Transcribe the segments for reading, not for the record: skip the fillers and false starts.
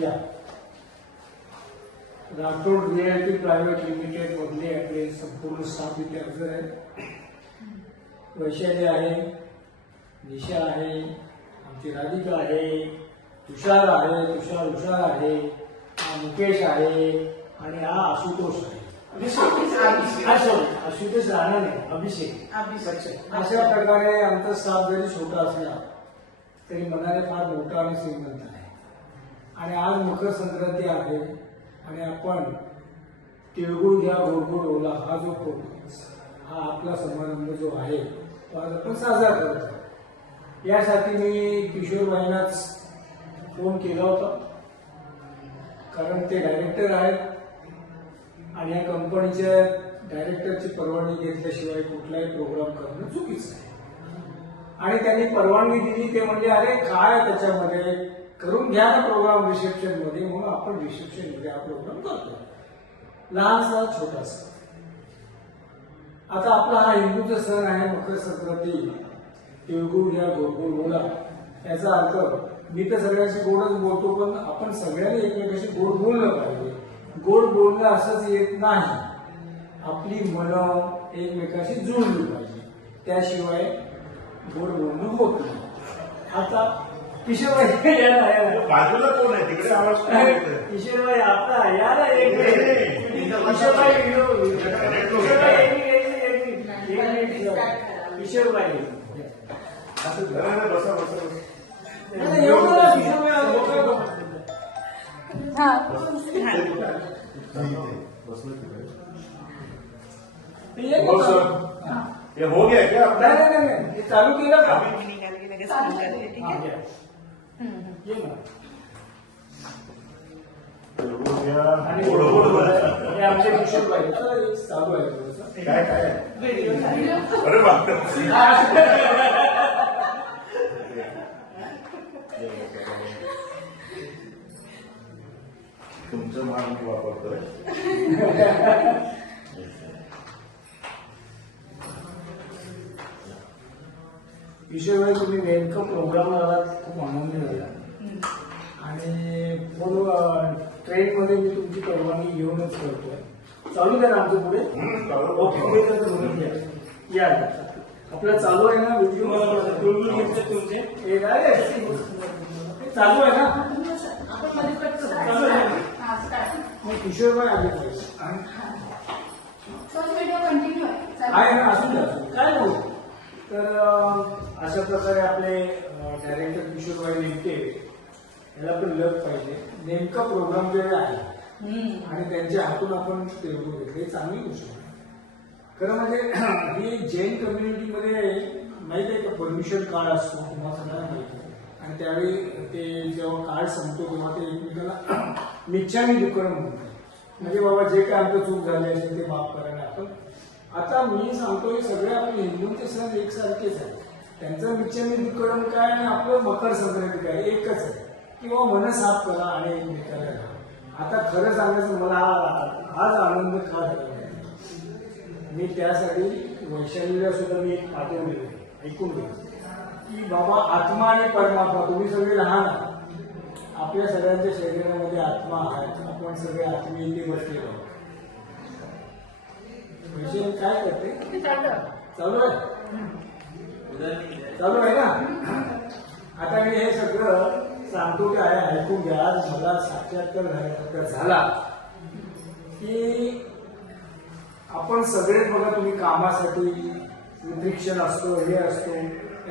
या Rathod realty private limited मधले आपले संपूर्ण स्टाफ इथे हजर आहे. वैशाली आहे, निशा आहे, आमची राधिका आहे, तुषार आहे, मुकेश आहे आणि हा आशुतोष आहे. आशुतोष राहणार नाही, अभिषेक. अशा प्रकारे आमचा स्टाफ जरी छोटा असला तरी मनाने फार मोठा आणि श्रीमंत आहे. आणि आज मकर संक्रांती आहे आणि आपण तिळगुळ घ्या गोडगोड ओला हा जो हा आपला समारंभ जो आहे तो आज आपण साजरा करतो. यासाठी मी किशोरबाईंनाच फोन केला होता, कारण ते डायरेक्टर आहेत आणि या कंपनीच्या डायरेक्टरची परवानगी घेतल्याशिवाय कुठलाही प्रोग्राम करणं चुकीचं आहे. आणि त्यांनी परवानगी दिली. ते म्हणजे अरे काय त्याच्यामध्ये करून घ्या ना प्रोग्राम रिसेप्शन मध्ये, म्हणून आपण रिसेप्शन मध्ये हा प्रोग्राम करतो, लहानसा छोटासा. आता आपला हा हिंदूचा सण आहे मकर संक्रांती. तिळगुळ घ्या गोडगोड बोला, याचा अर्थ मी तर सगळ्यांशी गोडच बोलतो, पण आपण सगळ्यांनी एकमेकाशी गोड बोललं पाहिजे. गोड बोलणं असंच येत नाही, आपली मनं एकमेकाशी जुळली पाहिजे, त्याशिवाय गोड बोलणं होत नाही. आता किशोरबाई बाजूला कोण आहे तिकडे आवाज? किशोरबाई आपला याला एक किशोरबाई किशोरबाई बसा बसा ये हो गया क्या आपका? नाही चालू केलं का? ठीक आहे. ये ना. आणि हे आमचे किशोरबाई चालू आहे थोडंसं. काय काय अरे बापरे. तुमचं मान मी वापरतोय. किशोरबाई तुम्ही नेमकं प्रोग्राम आलात, खूप आनंद झाला. आणि म्हणून ट्रेन मध्ये मी तुमची परवानगी घेऊनच करतोय. चालू द्या ना आमचं पुढे. ओके या आपलं चालू आहे ना व्हिडिओ तुमचे चालू आहे ना. किशोरबाई आले पाहिजे आहे ना, असू द्या काय बोलू. तर अशा प्रकारे आपले डायरेक्टर किशोरबाई नेमके याला पण लग पाहिजे. नेमका प्रोग्राम जे आहे आणि त्यांच्या हातून आपण तिळगुळ घेतले, चांगली गोष्ट आहे. खरं म्हणजे ही जैन कम्युनिटीमध्ये माहिती आहे का, परमिशन काळ असतो तुम्हाला सगळ्यांना माहिती आहे. आणि त्यावेळी ते जेव्हा काळ संपतो तेव्हा ते एकमेकाला मिच्छामी दुक्कडम म्हणतात. म्हणजे बाबा जे काय आमचं चूक झाली असेल ते माफ करायला आपण. आता मी सांगतोय सगळे आपले हिंदूंचे सण एकसारखेच आहे. त्यांचं मिच्छामी दुक्कडम काय आणि आपलं मकर संक्रांती काय एकच आहे, किंवा मन साफ करा आणि एकमेकाला राहा. आता खरं सांगायचं मला आज आनंद का झाला, मी त्यासाठी वैशालीला सुद्धा मी एक पाठवलेलं ऐकून घ्या की बाबा आत्मा आणि परमात्मा तुम्ही सगळे लहान आहात. आपल्या सगळ्यांच्या शरीरामध्ये आत्मा आहे, आपण सगळे आत्मीयते बसलेलो आहोत. वैशाली काय करते? चालू आहे ना. आता मी हे सगळं सांगतो ते आहे, ऐकून घ्या. आज मला साक्षात्कार झाला की आपण सगळेच बघा, तुम्ही कामासाठी रिफ्लेक्शन असतो, हे असतो,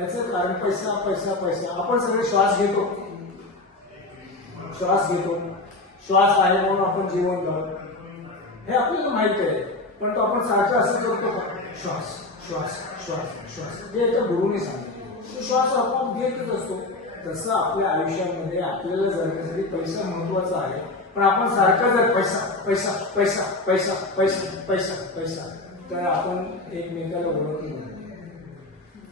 याचं कारण पैसा पैसा पैसा. आपण सगळे श्वास घेतो, श्वास आहे म्हणून आपण जीवन करतो, हे आपल्याला माहित आहे. पण तो आपण सारखं असं करतो का? श्वास श्वास श्वास श्वास हे एका गुरुने सांगितलं. तो श्वास आपण घेतच असतो. तसं आपल्या आयुष्यामध्ये आपल्याला जगण्यासाठी पैसा महत्वाचा आहे, पण आपण सारखा जर पैसा पैसा पैसा पैसा पैसा पैसा पैसा तर आपण एकमेकाला ओळख नाही.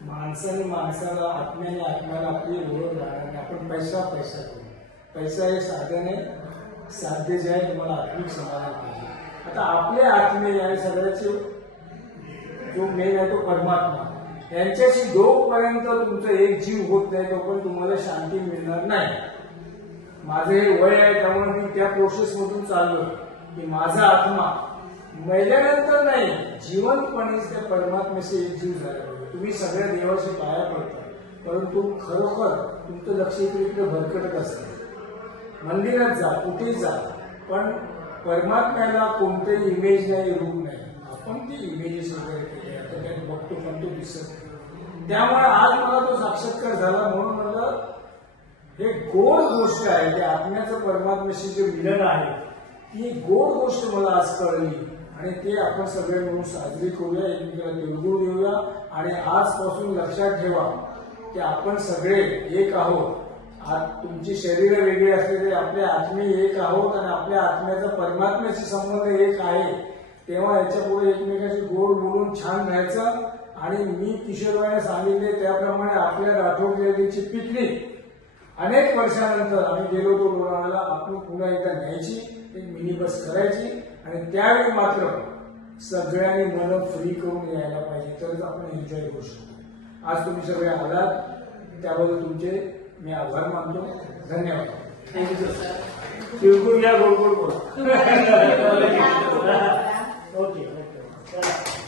माणसाने माणसाला, आत्म्याने आत्म्याला आपली ओळख राहणार नाही. आपण पैसा पैसा करू. पैसा हे साधने साध्य जे आहे तुम्हाला आत्मिक समाधान पाहिजे. आता आपल्या आत्मे या सगळ्याचे जो मेन आहे तो परमात्मा, यांच्याशी जोपर्यंत तुमचं एक जीव होत नाही तोपर्यंत तुम्हाला शांती मिळणार नाही. माझं हे वय आहे त्यामुळे मी त्या प्रोसेस मधून चाललो की माझा आत्मा मेल्यानंतर नाही, जिवंतपणेच त्या परमात्म्याशी एकजीव झाला पाहिजे. तुम्ही सगळ्या देवाशी पाया पडता, परंतु खरोखर तुमचं लक्ष इकडे भरकटत असतं. मंदिरात जा, कुठेही जा, पण परमात्म्याला कोणतेही इमेज नाही, रूप नाही. आपण ती इमेजेस वगैरे केले, आता त्यात बघतो पण तो दिसत नाही. त्यामुळे आज मला तो साक्षात्कार झाला. म्हणून म्हणलं हे गोड गोष्ट आहे, की आत्म्याचं परमात्म्याशी जे मिलन आहे, ती गोड गोष्ट मला आज कळली. आणि ते आपण सगळे मिळून साजरी करूया, एकमेकाला तिळगुळ देऊया. आणि आजपासून लक्षात ठेवा की आपण सगळे एक आहोत. आज तुमची शरीर वेगळी असले तरी आपले आत्मे एक आहोत आणि आपल्या आत्म्याचा परमात्म्याशी संबंध एक आहे. तेव्हा याच्या पुढे एकमेकाशी गोड बोलून छान राहायचं. आणि मी किशोरबाईने सांगितले त्याप्रमाणे आपल्या राठोड जयंतीची पिकनिक अनेक वर्षानंतर आम्ही गेलो होतो लोणावळ्याला, आपण पुन्हा एकदा न्यायची, एक मिनी बस करायची. आणि त्यावेळी मात्र सगळ्यांनी मन फ्री करून यायला पाहिजे, तरच आपण एन्जॉय करू शकतो. आज तुम्ही सगळे आलात त्याबद्दल तुमचे मी आभार मानतो. धन्यवाद. Thank you sir. तिळगुळ घ्या, गोड गोड बोला. ओके.